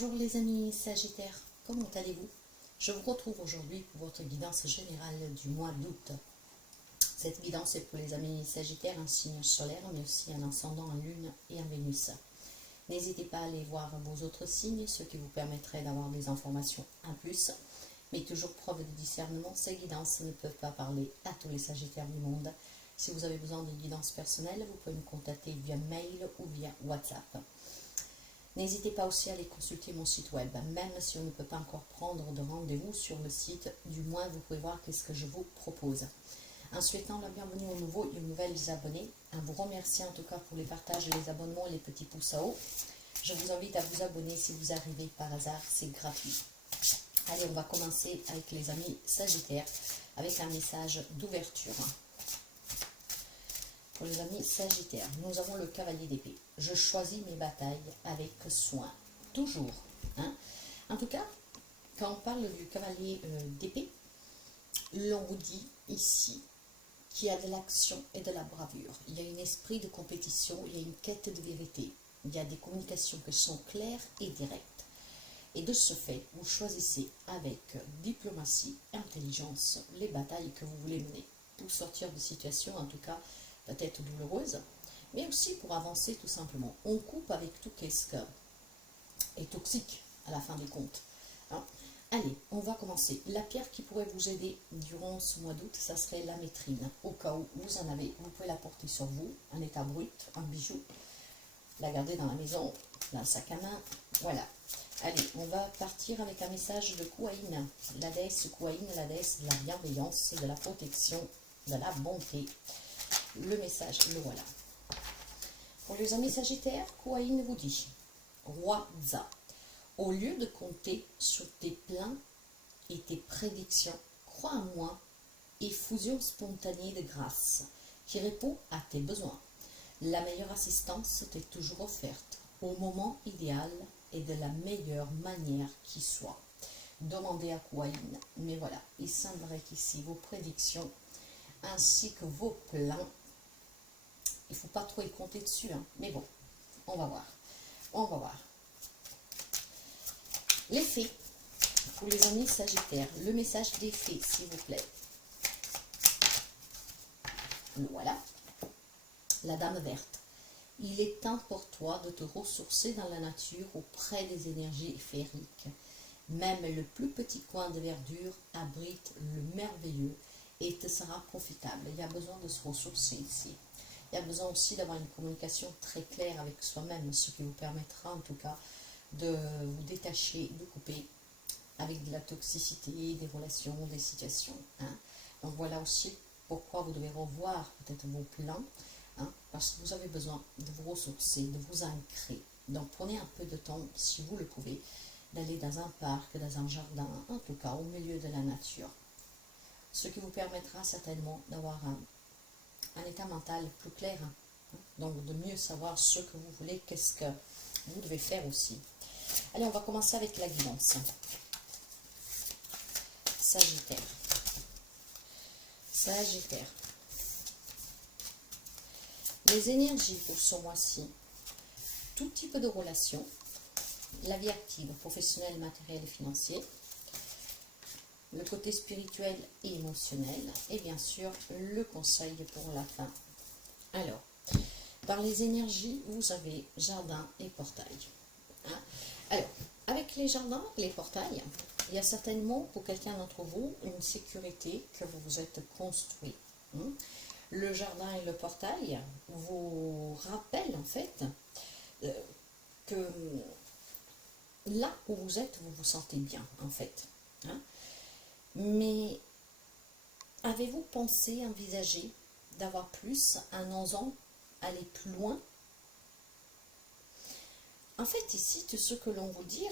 Bonjour les amis Sagittaires, comment allez-vous? Je vous retrouve aujourd'hui pour votre guidance générale du mois d'août. Cette guidance est pour les amis Sagittaires, un signe solaire, mais aussi un ascendant en Lune et en Vénus. N'hésitez pas à aller voir vos autres signes, ce qui vous permettrait d'avoir des informations en plus. Mais toujours preuve de discernement, ces guidances ne peuvent pas parler à tous les Sagittaires du monde. Si vous avez besoin d'une guidance personnelle, vous pouvez me contacter via mail ou via WhatsApp. N'hésitez pas aussi à aller consulter mon site web, même si on ne peut pas encore prendre de rendez-vous sur le site, du moins vous pouvez voir qu'est-ce que je vous propose. En souhaitant la bienvenue aux nouveaux et aux nouvelles abonnés, en vous remerciant en tout cas pour les partages, les abonnements et les petits pouces à haut, je vous invite à vous abonner si vous arrivez par hasard, c'est gratuit. Allez, on va commencer avec les amis Sagittaires, avec un message d'ouverture. Pour les amis Sagittaires, nous avons le cavalier d'épée. Je choisis mes batailles avec soin. Toujours. En tout cas, quand on parle du cavalier d'épée, l'on vous dit ici qu'il y a de l'action et de la bravure. Il y a un esprit de compétition, il y a une quête de vérité. Il y a des communications qui sont claires et directes. Et de ce fait, vous choisissez avec diplomatie et intelligence les batailles que vous voulez mener pour sortir de situations, en tout cas, peut-être douloureuse, mais aussi pour avancer tout simplement. On coupe avec tout ce qui est toxique à la fin des comptes. Allez, on va commencer. La pierre qui pourrait vous aider durant ce mois d'août, ça serait la métrine. Au cas où vous en avez, vous pouvez la porter sur vous, en état brut, un bijou. La garder dans la maison, dans le sac à main. Voilà. Allez, on va partir avec un message de Kuaïn. La déesse Kuaïn, la déesse de la bienveillance, de la protection, de la bonté. Le message, le voilà. Pour les amis Sagittaires, Kuaïn vous dit: Roi Za, au lieu de compter sur tes plans et tes prédictions, crois en moi, effusion spontanée de grâce qui répond à tes besoins. La meilleure assistance t'est toujours offerte au moment idéal et de la meilleure manière qui soit. Demandez à Kuaïn, mais voilà, il semblerait qu'ici vos prédictions ainsi que vos plans, il ne faut pas trop y compter dessus, mais bon, on va voir. On va voir. Les fées, pour les amis Sagittaires, le message des fées, s'il vous plaît. Voilà. La dame verte. Il est temps pour toi de te ressourcer dans la nature auprès des énergies féeriques. Même le plus petit coin de verdure abrite le merveilleux et te sera profitable. Il y a besoin de se ressourcer ici. Il y a besoin aussi d'avoir une communication très claire avec soi-même, ce qui vous permettra en tout cas de vous détacher, de couper avec de la toxicité, des relations, des situations. Donc voilà aussi pourquoi vous devez revoir peut-être vos plans, parce que vous avez besoin de vous ressourcer, de vous ancrer. Donc prenez un peu de temps, si vous le pouvez, d'aller dans un parc, dans un jardin, en tout cas au milieu de la nature. Ce qui vous permettra certainement d'avoir un état mental plus clair, donc de mieux savoir ce que vous voulez, qu'est-ce que vous devez faire aussi. Allez, on va commencer avec la guidance. Sagittaire. Sagittaire. Les énergies pour ce mois-ci, tout type de relation, la vie active, professionnelle, matérielle et financière, le côté spirituel et émotionnel, et bien sûr le conseil pour la fin. Alors, dans les énergies, vous avez jardin et portail. Alors, avec les jardins et les portails, il y a certainement pour quelqu'un d'entre vous une sécurité que vous vous êtes construit. Le jardin et le portail vous rappellent en fait que là où vous êtes, vous vous sentez bien en fait. Mais avez-vous pensé, envisagé d'avoir plus en osant aller plus loin? En fait, ici, tout ce que l'on vous dit,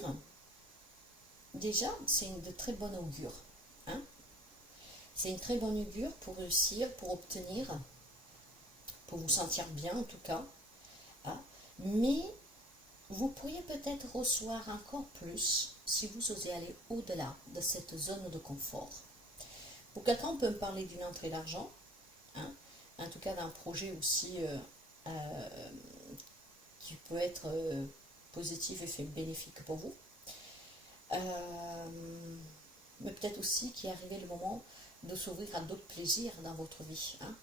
déjà, c'est de très bonne augure. C'est une très bonne augure pour réussir, pour obtenir, pour vous sentir bien en tout cas. Mais vous pourriez peut-être recevoir encore plus si vous osez aller au-delà de cette zone de confort. Pour quelqu'un, on peut me parler d'une entrée d'argent, en tout cas d'un projet aussi qui peut être positif et fait bénéfique pour vous. Mais peut-être aussi qu'il est arrivé le moment de s'ouvrir à d'autres plaisirs dans votre vie, hein,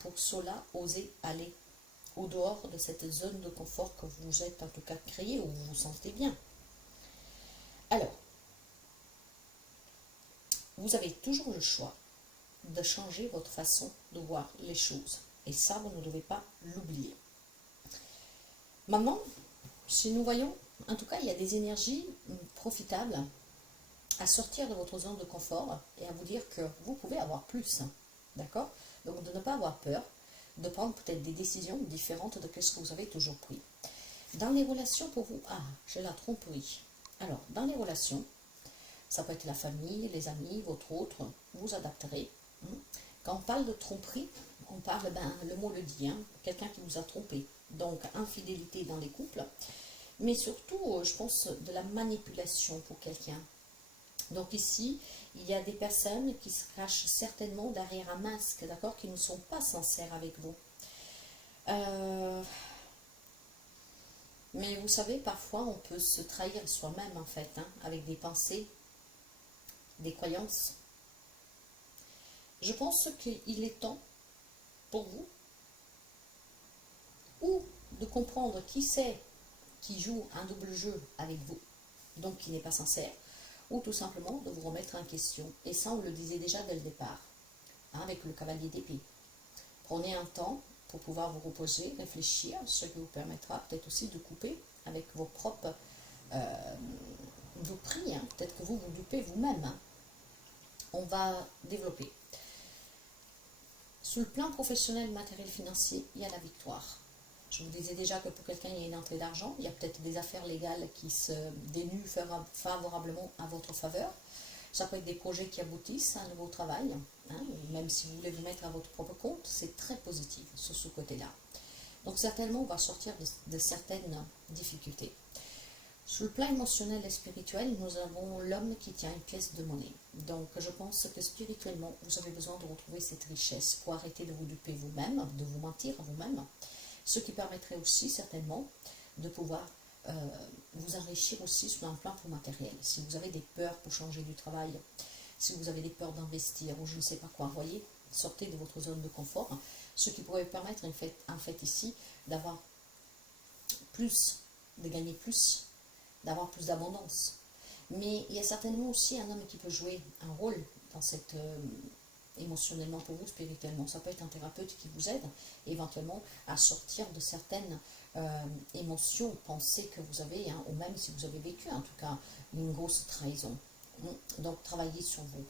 pour cela oser aller au dehors de cette zone de confort que vous êtes en tout cas créée, où vous vous sentez bien. Alors, vous avez toujours le choix de changer votre façon de voir les choses. Et ça, vous ne devez pas l'oublier. Maintenant, si nous voyons, en tout cas, il y a des énergies profitables à sortir de votre zone de confort et à vous dire que vous pouvez avoir plus. D'accord? Donc, de ne pas avoir peur, de prendre peut-être des décisions différentes de ce que vous avez toujours pris. Dans les relations pour vous, j'ai la tromperie. Alors, dans les relations, ça peut être la famille, les amis, votre autre, vous adapterez. Quand on parle de tromperie, on parle, le mot le dit, quelqu'un qui vous a trompé. Donc, infidélité dans les couples, mais surtout, je pense, de la manipulation pour quelqu'un. Donc ici, il y a des personnes qui se cachent certainement derrière un masque, d'accord, qui ne sont pas sincères avec vous. Mais vous savez, parfois, on peut se trahir soi-même, en fait, avec des pensées, des croyances. Je pense qu'il est temps pour vous ou de comprendre qui c'est qui joue un double jeu avec vous, donc qui n'est pas sincère, ou tout simplement de vous remettre en question. Et ça, on le disait déjà dès le départ, avec le cavalier d'épée. Prenez un temps pour pouvoir vous reposer, réfléchir, ce qui vous permettra peut-être aussi de couper avec vos propres vos prix. Peut-être que vous dupez vous-même. On va développer. Sur le plan professionnel, matériel, financier, il y a la victoire. Je vous disais déjà que pour quelqu'un, il y a une entrée d'argent. Il y a peut-être des affaires légales qui se dénouent favorablement à votre faveur. Ça peut être des projets qui aboutissent à un nouveau travail. Même si vous voulez vous mettre à votre propre compte, c'est très positif sur ce côté-là. Donc certainement, on va sortir de certaines difficultés. Sur le plan émotionnel et spirituel, nous avons l'homme qui tient une pièce de monnaie. Donc je pense que spirituellement, vous avez besoin de retrouver cette richesse pour arrêter de vous duper vous-même, de vous mentir à vous-même. Ce qui permettrait aussi certainement de pouvoir vous enrichir aussi sur un plan pour matériel. Si vous avez des peurs pour changer du travail, si vous avez des peurs d'investir ou je ne sais pas quoi, voyez, sortez de votre zone de confort, ce qui pourrait permettre en fait ici d'avoir plus, de gagner plus, d'avoir plus d'abondance. Mais il y a certainement aussi un homme qui peut jouer un rôle dans cette émotionnellement pour vous, spirituellement. Ça peut être un thérapeute qui vous aide éventuellement à sortir de certaines émotions, pensées que vous avez, ou même si vous avez vécu en tout cas une grosse trahison. Donc travaillez sur vous.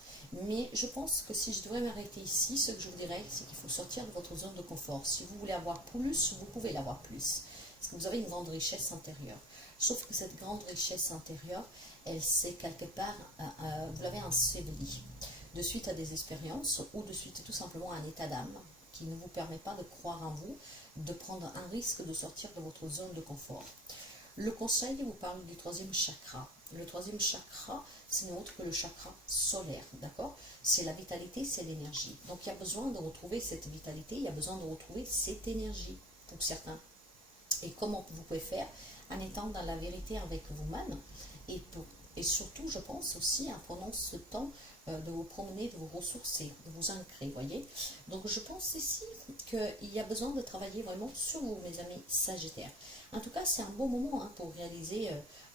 Mais je pense que si je devrais m'arrêter ici, ce que je vous dirais, c'est qu'il faut sortir de votre zone de confort. Si vous voulez avoir plus, vous pouvez l'avoir plus. Parce que vous avez une grande richesse intérieure. Sauf que cette grande richesse intérieure, elle c'est quelque part, vous l'avez ensevelie de suite à des expériences ou de suite tout simplement à un état d'âme qui ne vous permet pas de croire en vous, de prendre un risque de sortir de votre zone de confort. Le conseil vous parle du troisième chakra. Le troisième chakra, ce n'est autre que le chakra solaire, d'accord? C'est la vitalité, c'est l'énergie. Donc il y a besoin de retrouver cette vitalité, il y a besoin de retrouver cette énergie pour certains. Et comment vous pouvez faire? En étant dans la vérité avec vous-même et surtout, je pense aussi, en prenant ce temps de vous promener, de vous ressourcer, de vous ancrer, voyez. Donc je pense ici qu'il y a besoin de travailler vraiment sur vous, mes amis Sagittaires. En tout cas, c'est un bon moment pour réaliser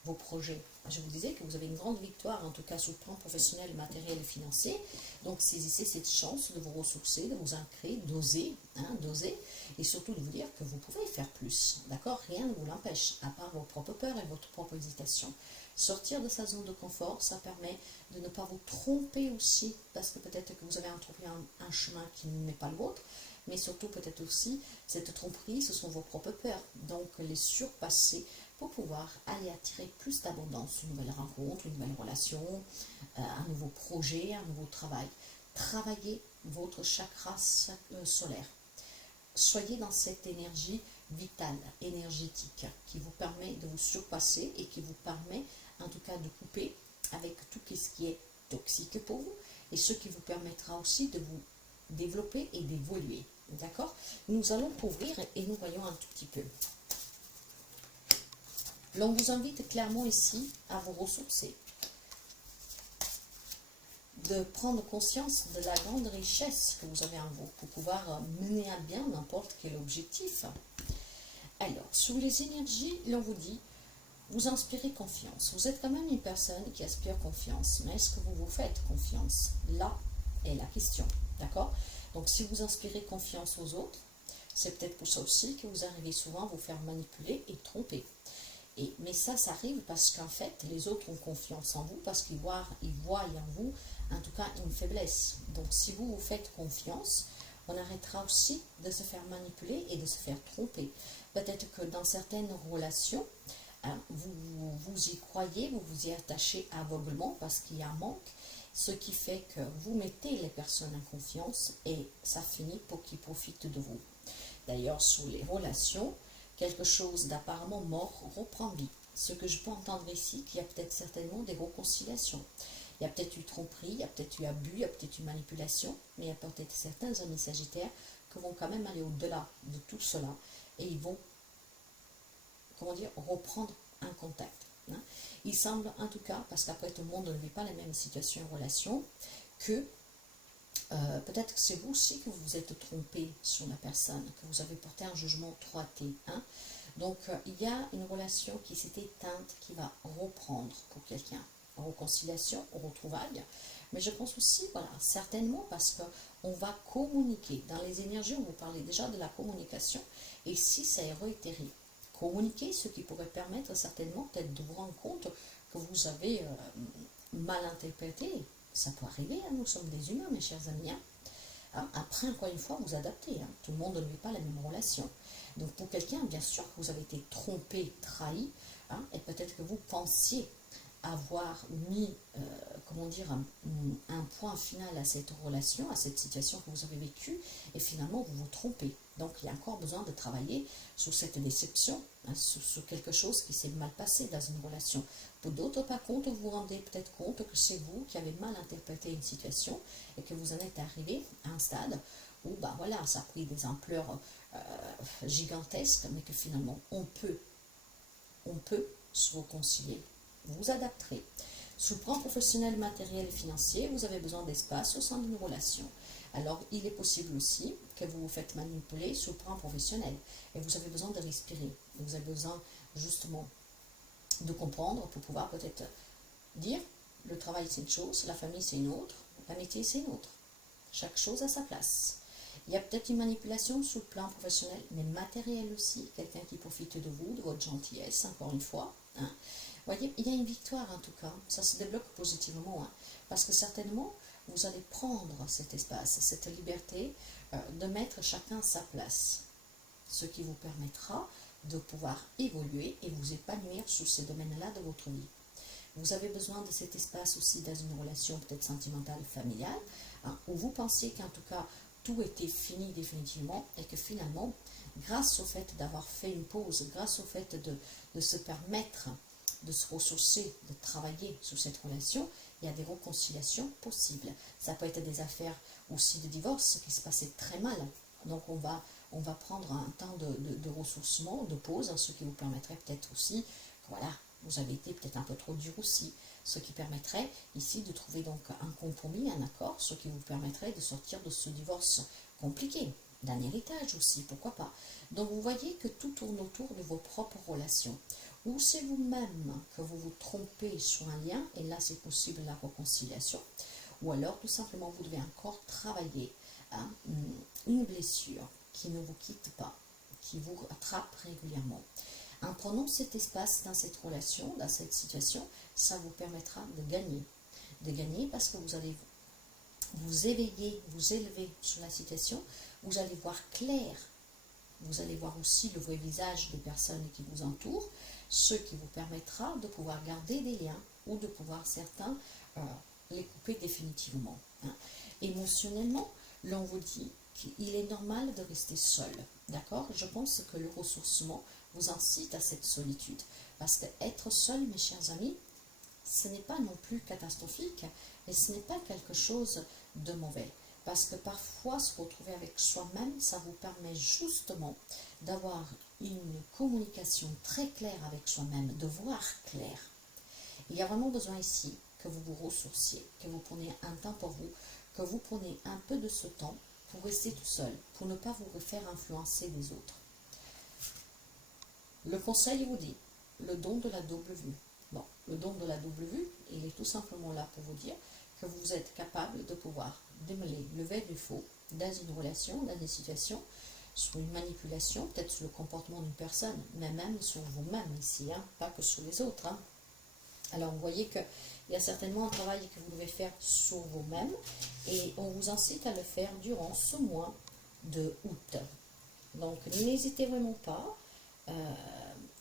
vos projets. Je vous disais que vous avez une grande victoire, en tout cas sur le plan professionnel, matériel et financier. Donc saisissez cette chance de vous ressourcer, de vous ancrer, d'oser, d'oser, et surtout de vous dire que vous pouvez faire plus. D'accord? Rien ne vous l'empêche, à part vos propres peurs et votre propre hésitation. Sortir de sa zone de confort, ça permet de ne pas vous tromper aussi, parce que peut-être que vous avez entrepris un chemin qui n'est pas le vôtre, mais surtout peut-être aussi, cette tromperie, ce sont vos propres peurs. Donc les surpasser pour pouvoir aller attirer plus d'abondance, une nouvelle rencontre, une nouvelle relation, un nouveau projet, un nouveau travail. Travaillez votre chakra solaire. Soyez dans cette énergie vitale, énergétique, qui vous permet de vous surpasser et qui vous permet en tout cas de couper avec tout ce qui est toxique pour vous et ce qui vous permettra aussi de vous développer et d'évoluer. D'accord? Nous allons couvrir et nous voyons un tout petit peu. L'on vous invite clairement ici à vous ressourcer, de prendre conscience de la grande richesse que vous avez en vous pour pouvoir mener à bien n'importe quel objectif. Alors, sous les énergies, l'on vous dit, vous inspirez confiance. Vous êtes quand même une personne qui aspire confiance, mais est-ce que vous vous faites confiance? Là est la question, d'accord? Donc, si vous inspirez confiance aux autres, c'est peut-être pour ça aussi que vous arrivez souvent à vous faire manipuler et tromper. Mais ça arrive parce qu'en fait, les autres ont confiance en vous, parce qu'ils voient en vous, en tout cas, une faiblesse. Donc, si vous vous faites confiance, on arrêtera aussi de se faire manipuler et de se faire tromper. Peut-être que dans certaines relations, vous y croyez, vous vous y attachez aveuglement parce qu'il y a un manque, ce qui fait que vous mettez les personnes en confiance et ça finit pour qu'ils profitent de vous. D'ailleurs, sous les relations, quelque chose d'apparemment mort reprend vie. Ce que je peux entendre ici, qu'il y a peut-être certainement des réconciliations. Il y a peut-être eu tromperie, il y a peut-être eu abus, il y a peut-être eu manipulation, mais il y a peut-être certains amis sagittaires qui vont quand même aller au-delà de tout cela et ils vont, comment dire, reprendre un contact. Hein. Il semble en tout cas, parce qu'après tout le monde ne vit pas la même situation en relation, que peut-être que c'est vous aussi que vous vous êtes trompé sur la personne, que vous avez porté un jugement 3T. Hein. Donc, il y a une relation qui s'est éteinte, qui va reprendre pour quelqu'un. En réconciliation, en retrouvailles. Mais je pense aussi, voilà, certainement parce qu'on va communiquer. Dans les énergies, on vous parlait déjà de la communication. Et ici, ça est réitéré. Communiquer, ce qui pourrait permettre certainement peut-être de vous rendre compte que vous avez mal interprété. Ça peut arriver, hein, nous sommes des humains, mes chers amis. Hein. Après, encore une fois, vous adaptez. Hein. Tout le monde ne vit pas la même relation. Donc, pour quelqu'un, bien sûr que vous avez été trompé, trahi, hein, et peut-être que vous pensiez avoir mis, comment dire, un point final à cette relation, à cette situation que vous avez vécue, et finalement, vous vous trompez. Donc, il y a encore besoin de travailler sur cette déception, hein, sur quelque chose qui s'est mal passé dans une relation. Pour d'autres, par contre, vous vous rendez peut-être compte que c'est vous qui avez mal interprété une situation et que vous en êtes arrivé à un stade où, ben voilà, ça a pris des ampleurs gigantesques, mais que finalement, on peut se réconcilier. Vous vous adapterez. Sous le plan professionnel, matériel et financier, vous avez besoin d'espace au sein d'une relation. Alors, il est possible aussi que vous vous faites manipuler sous le plan professionnel. Et vous avez besoin de respirer. Vous avez besoin, justement, de comprendre pour pouvoir peut-être dire le travail c'est une chose, la famille c'est une autre, l'amitié c'est une autre. Chaque chose a sa place. Il y a peut-être une manipulation sous le plan professionnel, mais matériel aussi. Quelqu'un qui profite de vous, de votre gentillesse, encore une fois. Hein. Vous voyez, il y a une victoire en tout cas. Ça se débloque positivement. Hein, parce que certainement, vous allez prendre cet espace, cette liberté de mettre chacun sa place. Ce qui vous permettra de pouvoir évoluer et vous épanouir sur ces domaines-là de votre vie. Vous avez besoin de cet espace aussi dans une relation peut-être sentimentale, familiale, hein, où vous pensiez qu'en tout cas, tout était fini définitivement et que finalement, grâce au fait d'avoir fait une pause, grâce au fait de se permettre de se ressourcer, de travailler sur cette relation, il y a des réconciliations possibles. Ça peut être des affaires aussi de divorce qui se passaient très mal. Donc on va prendre un temps de ressourcement, de pause, ce qui vous permettrait peut-être aussi, voilà, vous avez été peut-être un peu trop dur aussi, ce qui permettrait ici de trouver donc un compromis, un accord, ce qui vous permettrait de sortir de ce divorce compliqué, d'un héritage aussi, pourquoi pas. Donc vous voyez que tout tourne autour de vos propres relations. Ou c'est vous-même que vous vous trompez sur un lien, et là c'est possible la réconciliation, ou alors tout simplement vous devez encore travailler hein, une blessure qui ne vous quitte pas, qui vous attrape régulièrement. En prenant cet espace dans cette relation, dans cette situation, ça vous permettra de gagner. De gagner parce que vous allez vous éveiller, vous élever sur la situation, vous allez voir clair, vous allez voir aussi le vrai visage des personnes qui vous entourent, ce qui vous permettra de pouvoir garder des liens ou de pouvoir certains les couper définitivement. Hein. Émotionnellement, l'on vous dit qu'il est normal de rester seul. D'accord? Je pense que le ressourcement vous incite à cette solitude. Parce qu'être seul, mes chers amis, ce n'est pas non plus catastrophique, et ce n'est pas quelque chose de mauvais. Parce que parfois, se retrouver avec soi-même, ça vous permet justement d'avoir une communication très claire avec soi-même, de voir clair. Il y a vraiment besoin ici que vous vous ressourciez, que vous preniez un temps pour vous, que vous preniez un peu de ce temps pour rester tout seul, pour ne pas vous faire influencer des autres. Le conseil vous dit, le don de la double vue. Bon, le don de la double vue, il est tout simplement là pour vous dire que vous êtes capable de pouvoir démêler le vrai du faux dans une relation, dans une situation, sur une manipulation, peut-être sur le comportement d'une personne, mais même sur vous-même ici, hein, pas que sur les autres. Hein. Alors vous voyez qu'il y a certainement un travail que vous devez faire sur vous-même et on vous incite à le faire durant ce mois de août. Donc n'hésitez vraiment pas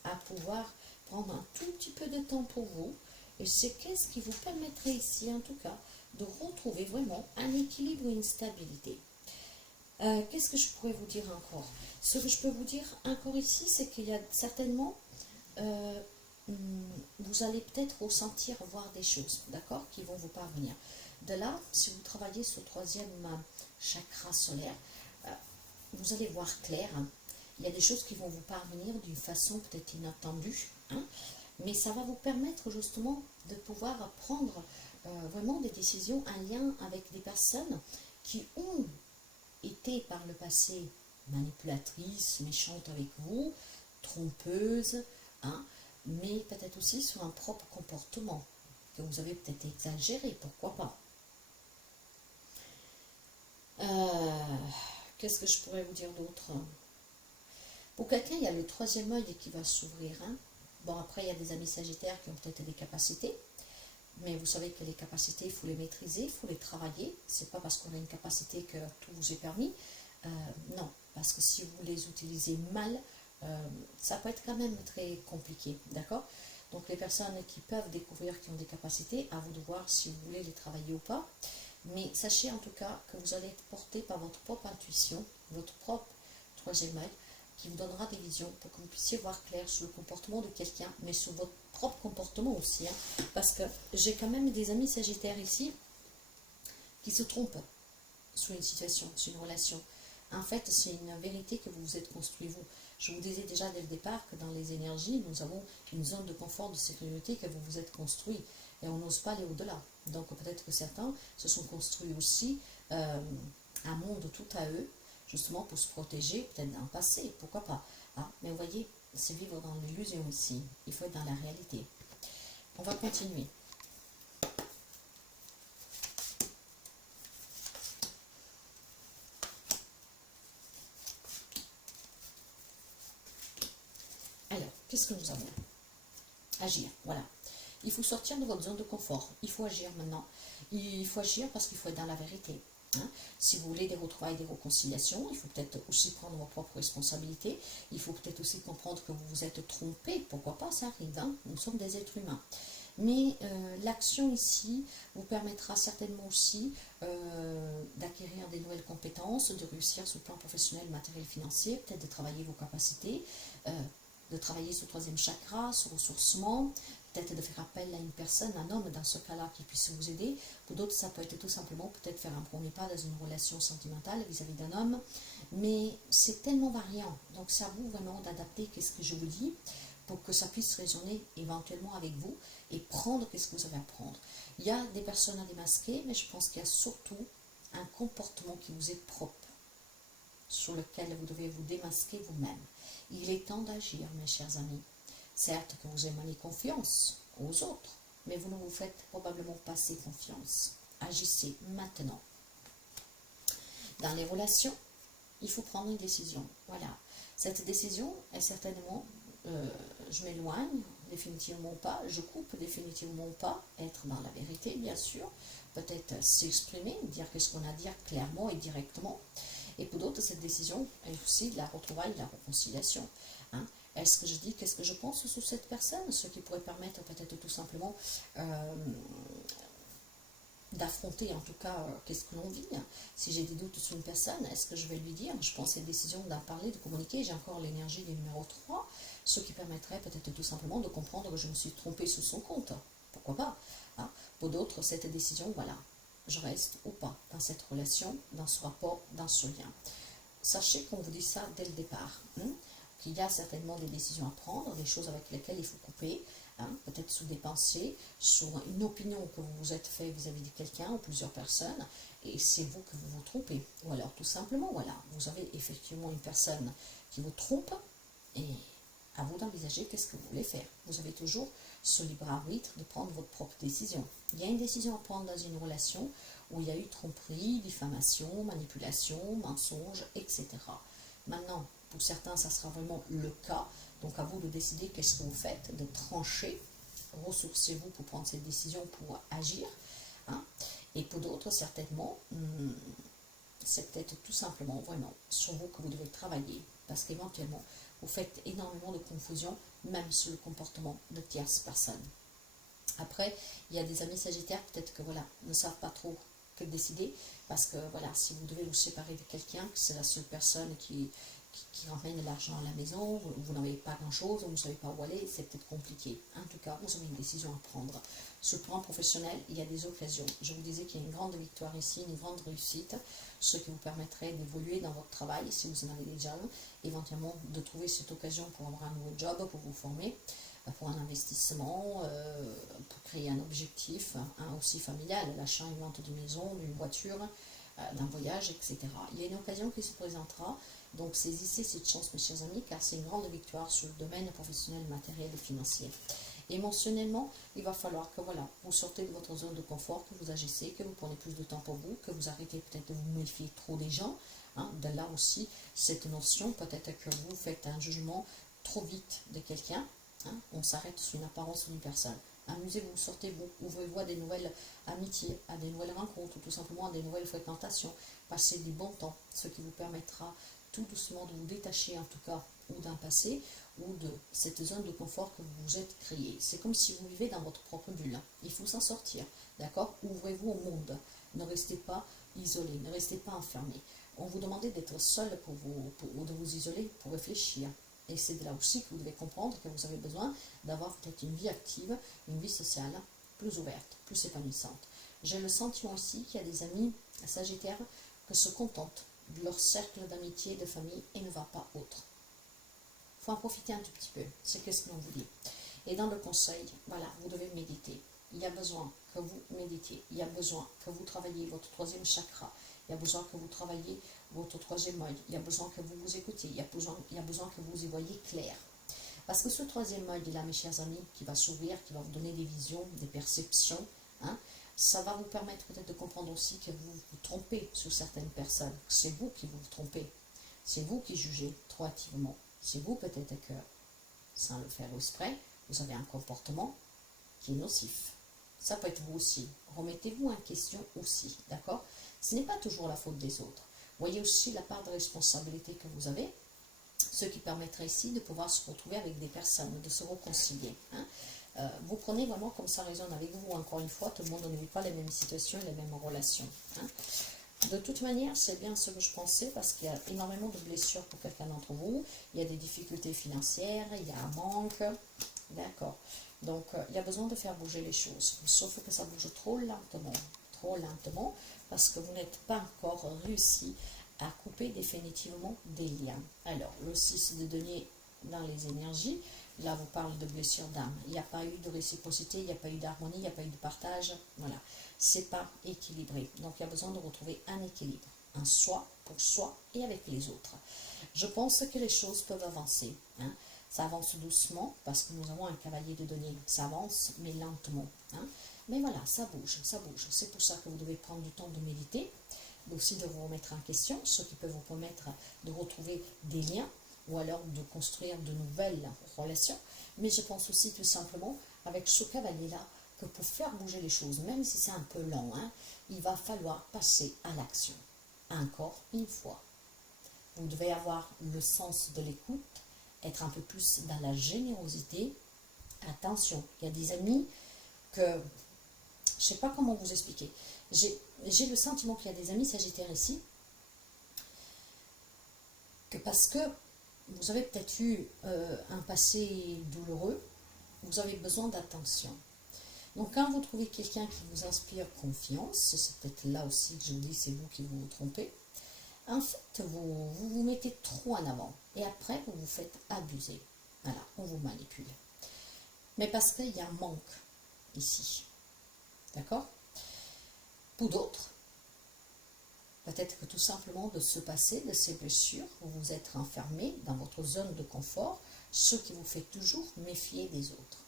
à pouvoir prendre un tout petit peu de temps pour vous et c'est qu'est-ce qui vous permettrait ici en tout cas de retrouver vraiment un équilibre et une stabilité. Qu'est-ce que je pourrais vous dire encore? Ce que je peux vous dire encore ici, c'est qu'il y a certainement, vous allez peut-être ressentir, voir des choses, d'accord, qui vont vous parvenir. De là, si vous travaillez sur le troisième chakra solaire, vous allez voir clair. Hein. Il y a des choses qui vont vous parvenir d'une façon peut-être inattendue, hein, mais ça va vous permettre justement de pouvoir prendre vraiment des décisions en lien avec des personnes qui ont été par le passé manipulatrices, méchantes avec vous, trompeuses, hein, mais peut-être aussi sur un propre comportement que vous avez peut-être exagéré, pourquoi pas. Qu'est-ce que je pourrais vous dire d'autre? Pour quelqu'un, il y a le troisième œil qui va s'ouvrir. Hein. Bon, après, il y a des amis sagittaires qui ont peut-être des capacités, mais vous savez que les capacités, il faut les maîtriser, il faut les travailler. C'est pas parce qu'on a une capacité que tout vous est permis. Non, parce que si vous les utilisez mal, ça peut être quand même très compliqué, d'accord? Donc les personnes qui peuvent découvrir qui ont des capacités, à vous de voir si vous voulez les travailler ou pas. Mais sachez en tout cas que vous allez être porté par votre propre intuition, votre propre troisième œil, qui vous donnera des visions pour que vous puissiez voir clair sur le comportement de quelqu'un, mais sur votre propre comportement aussi. Hein, parce que j'ai quand même des amis sagittaires ici qui se trompent sur une situation, sur une relation. En fait, c'est une vérité que vous vous êtes construit vous. Je vous disais déjà dès le départ que dans les énergies, nous avons une zone de confort, de sécurité que vous vous êtes construit. Et on n'ose pas aller au-delà. Donc peut-être que certains se sont construits aussi un monde tout à eux, justement pour se protéger, peut-être d'un passé, pourquoi pas. Hein. Mais vous voyez, c'est vivre dans l'illusion ici. Il faut être dans la réalité. On va continuer. Alors, qu'est-ce que nous avons? Agir, voilà. Il faut sortir de votre zone de confort. Il faut agir maintenant. Il faut agir parce qu'il faut être dans la vérité. Hein. Si vous voulez des retrouvailles, des réconciliations, il faut peut-être aussi prendre vos propres responsabilités. Il faut peut-être aussi comprendre que vous vous êtes trompé. Pourquoi pas, ça arrive. Hein. Nous sommes des êtres humains. Mais l'action ici vous permettra certainement aussi d'acquérir des nouvelles compétences, de réussir sur le plan professionnel, matériel, financier, peut-être de travailler vos capacités, de travailler sur le troisième chakra, sur le ressourcement, peut-être de faire appel à une personne, un homme dans ce cas-là qui puisse vous aider. Pour d'autres, ça peut être tout simplement peut-être faire un premier pas dans une relation sentimentale vis-à-vis d'un homme. Mais c'est tellement variant. Donc c'est à vous vraiment d'adapter qu'est-ce que je vous dis pour que ça puisse résonner éventuellement avec vous et prendre qu'est-ce que vous avez à prendre. Il y a des personnes à démasquer, mais je pense qu'il y a surtout un comportement qui vous est propre, sur lequel vous devez vous démasquer vous-même. Il est temps d'agir, mes chers amis. Certes que vous émanez confiance aux autres, mais vous ne vous faites probablement pas assez confiance. Agissez maintenant. Dans les relations, il faut prendre une décision. Voilà. Cette décision est certainement, je m'éloigne définitivement pas, je coupe définitivement pas, être dans la vérité, bien sûr, peut-être s'exprimer, dire ce qu'on a à dire clairement et directement. Et pour d'autres, cette décision est aussi de la retrouvaille, de la réconciliation. Hein. Est-ce que je dis qu'est-ce que je pense sur cette personne, ce qui pourrait permettre peut-être tout simplement d'affronter en tout cas qu'est-ce que l'on vit. Si j'ai des doutes sur une personne, est-ce que je vais lui dire? Je pense à une décision d'en parler, de communiquer. J'ai encore l'énergie du numéro 3, ce qui permettrait peut-être tout simplement de comprendre que je me suis trompée sur son compte. Pourquoi pas, hein. Pour d'autres, cette décision, voilà, je reste ou pas dans cette relation, dans ce rapport, dans ce lien. Sachez qu'on vous dit ça dès le départ, hein, qu'il y a certainement des décisions à prendre, des choses avec lesquelles il faut couper, hein, peut-être sous des pensées, sur une opinion que vous vous êtes fait vis-à-vis de quelqu'un ou plusieurs personnes, et c'est vous que vous vous trompez. Ou alors tout simplement, voilà, vous avez effectivement une personne qui vous trompe, et à vous d'envisager qu'est-ce que vous voulez faire. Vous avez toujours ce libre arbitre de prendre votre propre décision. Il y a une décision à prendre dans une relation où il y a eu tromperie, diffamation, manipulation, mensonge, etc. Maintenant, pour certains, ça sera vraiment le cas. Donc à vous de décider qu'est-ce que vous faites, de trancher, ressourcez-vous pour prendre cette décision, pour agir. Hein. Et pour d'autres, certainement, c'est peut-être tout simplement vraiment sur vous que vous devez travailler. Parce qu'éventuellement, vous faites énormément de confusion, même sur le comportement de tierces personnes. Après, il y a des amis sagittaires, peut-être que voilà, ne savent pas trop que décider, parce que voilà, si vous devez vous séparer de quelqu'un, que c'est la seule personne qui ramène de l'argent à la maison, vous n'avez pas grand-chose, vous ne savez pas où aller, c'est peut-être compliqué. En tout cas, vous avez une décision à prendre. Sur le plan professionnel, il y a des occasions. Je vous disais qu'il y a une grande victoire ici, une grande réussite, ce qui vous permettrait d'évoluer dans votre travail, si vous en avez déjà un, éventuellement de trouver cette occasion pour avoir un nouveau job, pour vous former, pour un investissement, pour créer un objectif, aussi familial, l'achat, une vente d'une maison, d'une voiture, d'un voyage, etc. Il y a une occasion qui se présentera, donc saisissez cette chance, mes chers amis, car c'est une grande victoire sur le domaine professionnel, matériel et financier. Émotionnellement, il va falloir que voilà, vous sortez de votre zone de confort, que vous agissez, que vous prenez plus de temps pour vous, que vous arrêtez peut-être de vous méfier trop des gens. Hein, de là aussi, cette notion, peut-être que vous faites un jugement trop vite de quelqu'un. Hein, on s'arrête sur une apparence d'une personne. Amusez-vous, sortez-vous, ouvrez-vous à des nouvelles amitiés, à des nouvelles rencontres, ou tout simplement à des nouvelles fréquentations. Passez du bon temps, ce qui vous permettra tout doucement de vous détacher en tout cas ou d'un passé ou de cette zone de confort que vous vous êtes créée. C'est comme si vous vivez dans votre propre bulle. Il faut s'en sortir, d'accord? Ouvrez-vous au monde. Ne restez pas isolé, ne restez pas enfermé. On vous demandait d'être seul ou de vous isoler pour réfléchir. Et c'est de là aussi que vous devez comprendre que vous avez besoin d'avoir peut-être une vie active, une vie sociale plus ouverte, plus épanouissante. J'ai le sentiment aussi qu'il y a des amis sagittaires qui se contentent de leur cercle d'amitié, de famille et ne va pas autre. Il faut en profiter un tout petit peu, c'est ce que l'on vous dit. Et dans le conseil, voilà, vous devez méditer. Il y a besoin que vous méditiez, il y a besoin que vous travailliez votre troisième chakra, il y a besoin que vous travailliez votre troisième œil, il y a besoin que vous vous écoutiez, il y a besoin que vous y voyez clair. Parce que ce troisième œil là, mes chers amis, qui va s'ouvrir, qui va vous donner des visions, des perceptions, hein, ça va vous permettre peut-être de comprendre aussi que vous vous trompez sur certaines personnes. C'est vous qui vous trompez. C'est vous qui jugez trop hâtivement. C'est vous peut-être que, sans le faire exprès, vous avez un comportement qui est nocif. Ça peut être vous aussi. Remettez-vous en question aussi, d'accord? Ce n'est pas toujours la faute des autres. Voyez aussi la part de responsabilité que vous avez, ce qui permettrait ici de pouvoir se retrouver avec des personnes, de se réconcilier. Hein. Vous prenez vraiment comme ça résonne avec vous, encore une fois, tout le monde ne vit pas les mêmes situations et les mêmes relations. Hein. De toute manière, c'est bien ce que je pensais, parce qu'il y a énormément de blessures pour quelqu'un d'entre vous, il y a des difficultés financières, il y a un manque, d'accord. Donc, il y a besoin de faire bouger les choses, sauf que ça bouge trop lentement, parce que vous n'êtes pas encore réussi à couper définitivement des liens. Alors, le 6 de denier dans les énergies, là vous parle de blessure d'âme. Il n'y a pas eu de réciprocité, il n'y a pas eu d'harmonie, il n'y a pas eu de partage. Voilà, c'est pas équilibré. Donc il y a besoin de retrouver un équilibre, un soi pour soi et avec les autres. Je pense que les choses peuvent avancer. Hein. Ça avance doucement parce que nous avons un cavalier de denier. Ça avance mais lentement. Hein. Mais voilà, ça bouge, ça bouge. C'est pour ça que vous devez prendre du temps de méditer, aussi de vous remettre en question, ce qui peut vous permettre de retrouver des liens ou alors de construire de nouvelles relations. Mais je pense aussi tout simplement avec ce cavalier-là que pour faire bouger les choses, même si c'est un peu lent, hein, il va falloir passer à l'action. Encore une fois, vous devez avoir le sens de l'écoute, être un peu plus dans la générosité. Attention, il y a des amis que, je ne sais pas comment vous expliquer, j'ai le sentiment qu'il y a des amis sagittaires ici, que parce que vous avez peut-être eu un passé douloureux, vous avez besoin d'attention. Donc quand vous trouvez quelqu'un qui vous inspire confiance, c'est peut-être là aussi que je vous dis c'est vous qui vous trompez, En fait, vous mettez trop en avant et après vous vous faites abuser. Voilà, on vous manipule. Mais parce qu'il y a un manque ici. D'accord? Pour d'autres, peut-être que tout simplement de se passer de ces blessures, vous vous êtes enfermé dans votre zone de confort, ce qui vous fait toujours méfier des autres.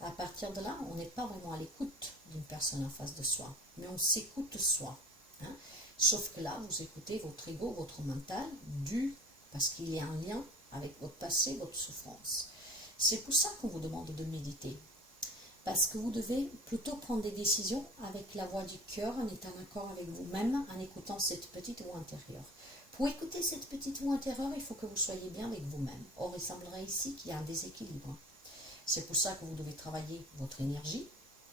À partir de là, on n'est pas vraiment à l'écoute d'une personne en face de soi, mais on s'écoute soi. Hein. Sauf que là, vous écoutez votre ego, votre mental, parce qu'il y a un lien avec votre passé, votre souffrance. C'est pour ça qu'on vous demande de méditer. Parce que vous devez plutôt prendre des décisions avec la voix du cœur, en étant d'accord avec vous-même, en écoutant cette petite voix intérieure. Pour écouter cette petite voix intérieure, il faut que vous soyez bien avec vous-même. Or, il semblerait ici qu'il y a un déséquilibre. C'est pour ça que vous devez travailler votre énergie.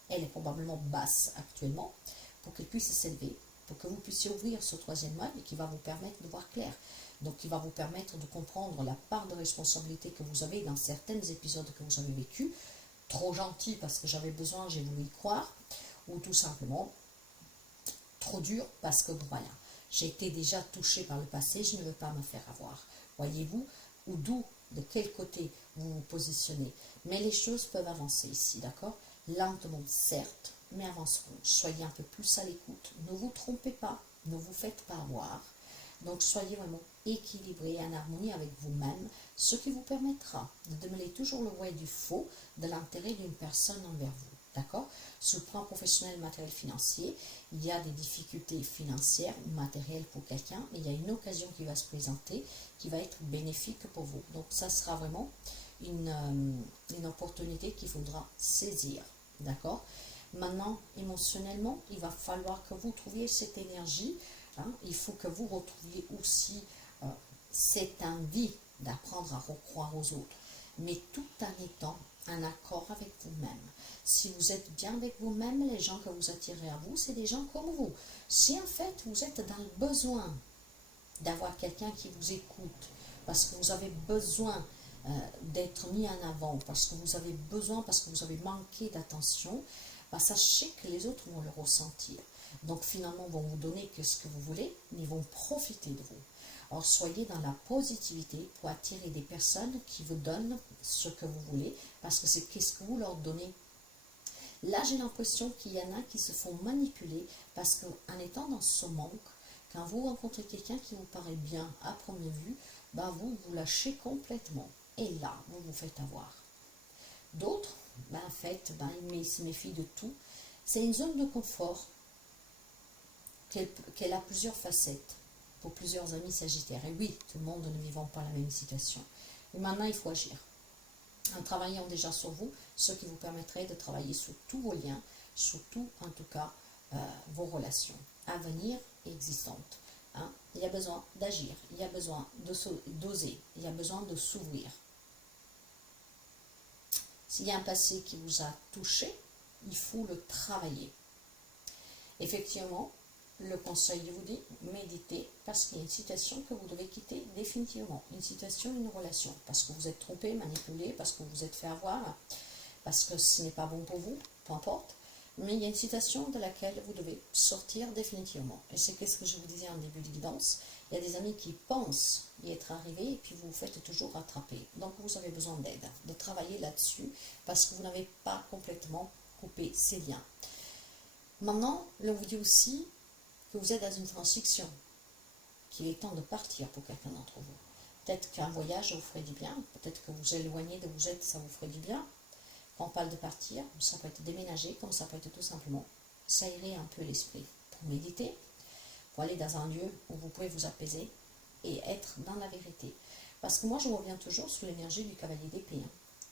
Elle est probablement basse actuellement, pour qu'elle puisse s'élever, pour que vous puissiez ouvrir ce troisième œil et qui va vous permettre de voir clair. Donc, qui va vous permettre de comprendre la part de responsabilité que vous avez dans certains épisodes que vous avez vécus. Trop gentil parce que j'avais besoin, j'ai voulu y croire, ou tout simplement trop dur parce que voilà, j'ai été déjà touché par le passé, je ne veux pas me faire avoir. Voyez-vous, ou d'où, de quel côté vous vous positionnez. Mais les choses peuvent avancer ici, d'accord? Lentement, certes, mais avanceront. Soyez un peu plus à l'écoute, ne vous trompez pas, ne vous faites pas avoir. Donc soyez vraiment équilibré et en harmonie avec vous-même, ce qui vous permettra de démêler toujours le vrai du faux de l'intérêt d'une personne envers vous. D'accord? Sur le plan professionnel, matériel, financier, il y a des difficultés financières ou matérielles pour quelqu'un, mais il y a une occasion qui va se présenter qui va être bénéfique pour vous. Donc ça sera vraiment une opportunité qu'il faudra saisir. D'accord? Maintenant, émotionnellement, il va falloir que vous trouviez cette énergie. Il faut que vous retrouviez aussi cette envie d'apprendre à recroire aux autres, mais tout en étant en accord avec vous-même. Si vous êtes bien avec vous-même, les gens que vous attirez à vous, c'est des gens comme vous. Si en fait vous êtes dans le besoin d'avoir quelqu'un qui vous écoute, parce que vous avez besoin d'être mis en avant, parce que vous avez besoin, parce que vous avez manqué d'attention, sachez que les autres vont le ressentir. Donc finalement, vont vous donner que ce que vous voulez, mais ils vont profiter de vous. Alors soyez dans la positivité pour attirer des personnes qui vous donnent ce que vous voulez, parce que c'est qu'est-ce que vous leur donnez. Là, j'ai l'impression qu'il y en a qui se font manipuler, parce qu'en étant dans ce manque, quand vous rencontrez quelqu'un qui vous paraît bien à première vue, vous lâchez complètement. Et là, vous vous faites avoir. D'autres, en fait, ils se méfient de tout. C'est une zone de confort qu'elle a plusieurs facettes pour plusieurs amis sagittaires. Et oui, tout le monde ne vivant pas la même situation. Et maintenant, il faut agir. En travaillant déjà sur vous, ce qui vous permettrait de travailler sur tous vos liens, sur tout, en tout cas, vos relations à venir et existantes. Il y a besoin d'agir, il y a besoin d'oser, il y a besoin de s'ouvrir. S'il y a un passé qui vous a touché, il faut le travailler. Effectivement, le conseil, je vous dis, méditez, parce qu'il y a une situation que vous devez quitter définitivement. Une situation, une relation, parce que vous êtes trompé, manipulé, parce que vous vous êtes fait avoir, parce que ce n'est pas bon pour vous, peu importe. Mais il y a une situation de laquelle vous devez sortir définitivement. Et c'est ce que je vous disais en début de guidance. Il y a des amis qui pensent y être arrivés et puis vous vous faites toujours rattraper. Donc vous avez besoin d'aide, de travailler là-dessus, parce que vous n'avez pas complètement coupé ces liens. Maintenant, on vous dit aussi que vous êtes dans une transition, qu'il est temps de partir pour quelqu'un d'entre vous. Peut-être qu'un voyage vous ferait du bien, peut-être que vous éloignez de où vous êtes, ça vous ferait du bien. Quand on parle de partir, ça peut être déménager, comme ça peut être tout simplement s'aérer un peu l'esprit pour méditer, pour aller dans un lieu où vous pouvez vous apaiser et être dans la vérité. Parce que moi, je reviens toujours sur l'énergie du cavalier d'épée,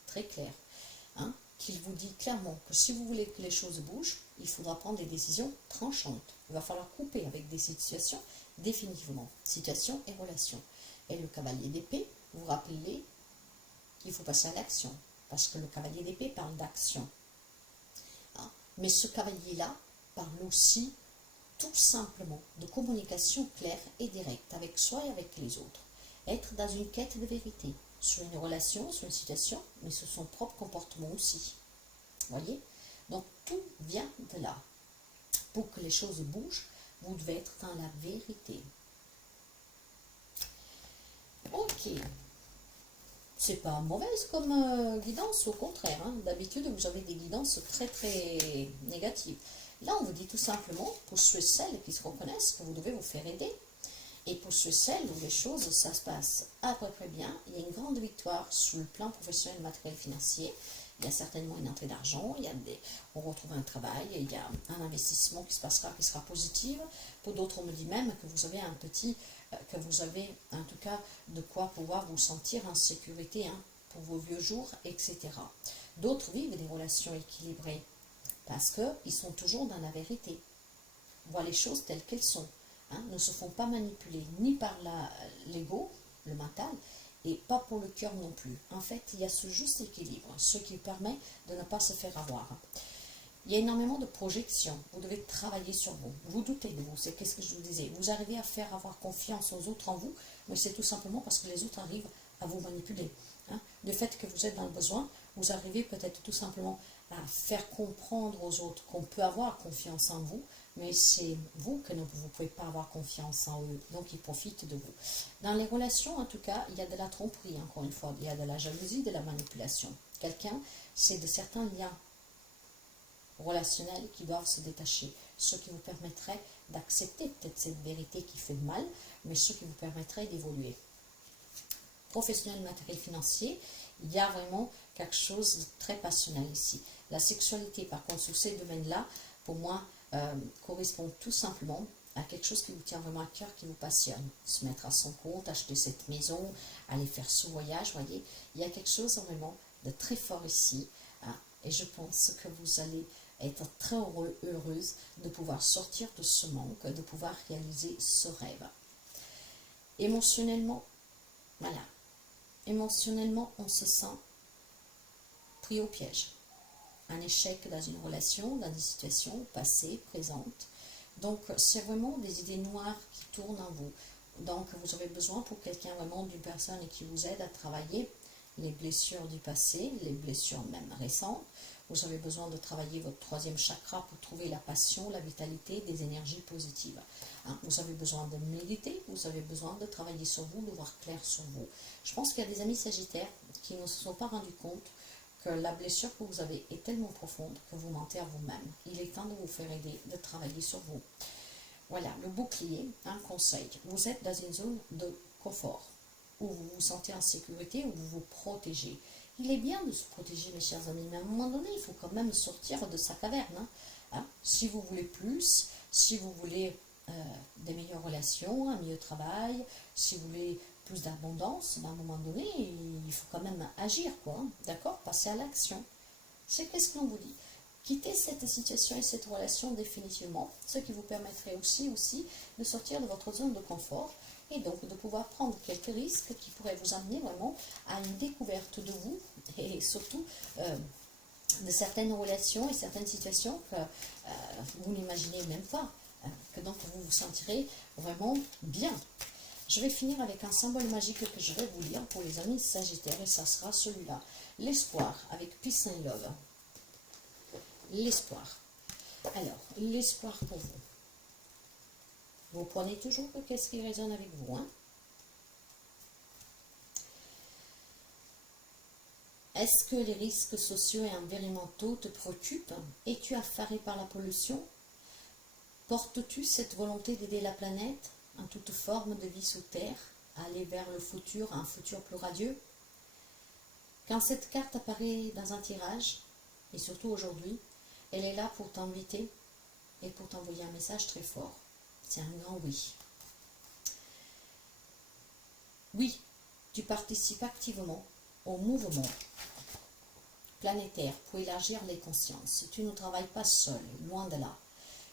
très clair, qu'il vous dit clairement que si vous voulez que les choses bougent, il faudra prendre des décisions tranchantes. Il va falloir couper avec des situations définitivement, situations et relations. Et le cavalier d'épée, vous rappelez qu'il faut passer à l'action, parce que le cavalier d'épée parle d'action. Mais ce cavalier-là parle aussi tout simplement de communication claire et directe avec soi et avec les autres. Être dans une quête de vérité, sur une relation, sur une situation, mais sur son propre comportement aussi. Voyez? Donc tout vient de là. Pour que les choses bougent, vous devez être dans la vérité. Ok. C'est pas mauvaise comme guidance, au contraire. Hein. D'habitude, vous avez des guidances très très négatives. Là, on vous dit tout simplement, pour ceux et celles qui se reconnaissent, que vous devez vous faire aider. Et pour ceux et celles où les choses, ça se passe à peu près bien, il y a une grande victoire sur le plan professionnel, matériel, financier. Il y a certainement une entrée d'argent, on retrouve un travail, il y a un investissement qui se passera, qui sera positif. Pour d'autres, on me dit même que vous avez que vous avez en tout cas de quoi pouvoir vous sentir en sécurité hein, pour vos vieux jours, etc. D'autres vivent des relations équilibrées parce qu'ils sont toujours dans la vérité, voient les choses telles qu'elles sont, hein, ne se font pas manipuler ni par l'ego, le mental, et pas pour le cœur non plus. En fait, il y a ce juste équilibre, ce qui permet de ne pas se faire avoir. Il y a énormément de projections. Vous devez travailler sur vous. Vous doutez de vous. C'est qu'est-ce que je vous disais. Vous arrivez à faire avoir confiance aux autres en vous, mais c'est tout simplement parce que les autres arrivent à vous manipuler. Hein. Du fait que vous êtes dans le besoin, vous arrivez peut-être tout simplement à faire comprendre aux autres qu'on peut avoir confiance en vous, mais c'est vous que vous ne pouvez pas avoir confiance en eux. Donc ils profitent de vous. Dans les relations, en tout cas, il y a de la tromperie, encore une fois. Il y a de la jalousie, de la manipulation. Quelqu'un, c'est de certains liens relationnels qui doivent se détacher, ce qui vous permettrait d'accepter peut-être cette vérité qui fait mal, mais ce qui vous permettrait d'évoluer. Professionnel, matériel, financier, il y a vraiment quelque chose de très passionnel ici. La sexualité, par contre, sur ces domaines-là, pour moi, correspond tout simplement à quelque chose qui vous tient vraiment à cœur, qui vous passionne. Se mettre à son compte, acheter cette maison, aller faire ce voyage, voyez, il y a quelque chose vraiment de très fort ici, hein, et je pense que vous allez être très heureuse de pouvoir sortir de ce manque, de pouvoir réaliser ce rêve. Émotionnellement, voilà, émotionnellement, on se sent pris au piège. Un échec dans une relation, dans des situations passées, présentes. Donc, c'est vraiment des idées noires qui tournent en vous. Donc, vous avez besoin pour quelqu'un vraiment d'une personne qui vous aide à travailler les blessures du passé, les blessures même récentes. Vous avez besoin de travailler votre troisième chakra pour trouver la passion, la vitalité, des énergies positives. Hein, vous avez besoin de méditer, vous avez besoin de travailler sur vous, de voir clair sur vous. Je pense qu'il y a des amis sagittaires qui ne se sont pas rendus compte que la blessure que vous avez est tellement profonde que vous mentez à vous-même. Il est temps de vous faire aider, de travailler sur vous. Voilà, le bouclier, un conseil. Vous êtes dans une zone de confort, où vous vous sentez en sécurité, où vous vous protégez. Il est bien de se protéger, mes chers amis, mais à un moment donné, il faut quand même sortir de sa caverne. Hein. Si vous voulez plus, si vous voulez des meilleures relations, un meilleur travail, si vous voulez plus d'abondance, à un moment donné, il faut quand même agir, quoi. Hein. D'accord? Passer à l'action. C'est qu'est-ce que l'on vous dit? Quittez cette situation et cette relation définitivement, ce qui vous permettrait aussi de sortir de votre zone de confort et donc de pouvoir prendre quelques risques qui pourraient vous amener vraiment à une découverte de vous et surtout de certaines relations et certaines situations que vous n'imaginez même pas, que donc vous vous sentirez vraiment bien. Je vais finir avec un symbole magique que je vais vous lire pour les amis sagittaires et ça sera celui-là. L'espoir avec Peace and Love. L'espoir. Alors, l'espoir pour vous. Vous prenez toujours qu'est-ce qui résonne avec vous. Hein? Est-ce que les risques sociaux et environnementaux te préoccupent? Es-tu affairé par la pollution? Portes-tu cette volonté d'aider la planète en toute forme de vie sous terre à aller vers le futur, un futur plus radieux? Quand cette carte apparaît dans un tirage, et surtout aujourd'hui, elle est là pour t'inviter et pour t'envoyer un message très fort. C'est un grand oui. Oui, tu participes activement au mouvement planétaire pour élargir les consciences. Tu ne travailles pas seul, loin de là.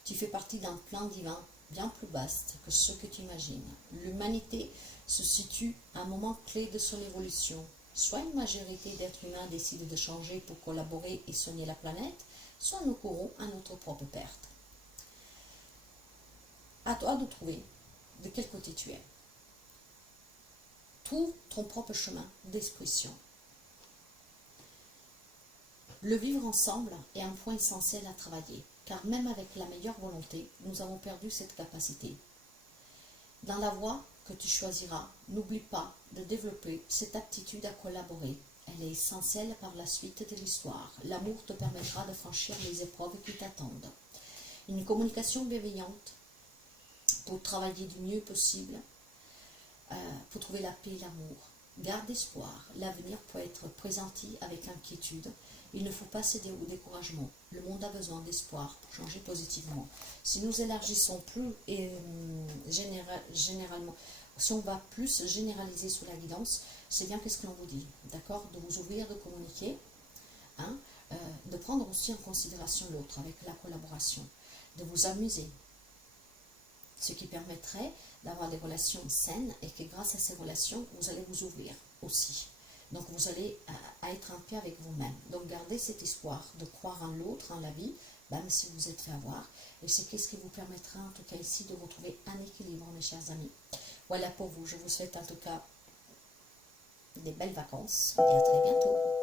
Tu fais partie d'un plan divin bien plus vaste que ce que tu imagines. L'humanité se situe à un moment clé de son évolution. Soit une majorité d'êtres humains décide de changer pour collaborer et soigner la planète, soit nous courons à notre propre perte. À toi de trouver de quel côté tu es. Trouve ton propre chemin d'expression. Le vivre ensemble est un point essentiel à travailler, car même avec la meilleure volonté, nous avons perdu cette capacité. Dans la voie que tu choisiras, n'oublie pas de développer cette aptitude à collaborer. Elle est essentielle par la suite de l'histoire. L'amour te permettra de franchir les épreuves qui t'attendent. Une communication bienveillante pour travailler du mieux possible, pour trouver la paix et l'amour. Garde espoir, l'avenir peut être présenté avec inquiétude. Il ne faut pas céder au découragement. Le monde a besoin d'espoir pour changer positivement. Si nous élargissons plus généralement, si on va plus généraliser sous la guidance, c'est bien qu'est-ce que l'on vous dit, d'accord? De vous ouvrir, de communiquer, hein, de prendre aussi en considération l'autre avec la collaboration, de vous amuser, ce qui permettrait d'avoir des relations saines et que grâce à ces relations, vous allez vous ouvrir aussi. Donc vous allez être en paix avec vous-même. Donc gardez cet espoir de croire en l'autre, en la vie, même si vous êtes fait avoir. Et c'est ce qui vous permettra en tout cas ici de retrouver un équilibre, mes chers amis. Voilà pour vous. Je vous souhaite en tout cas des belles vacances et à très bientôt.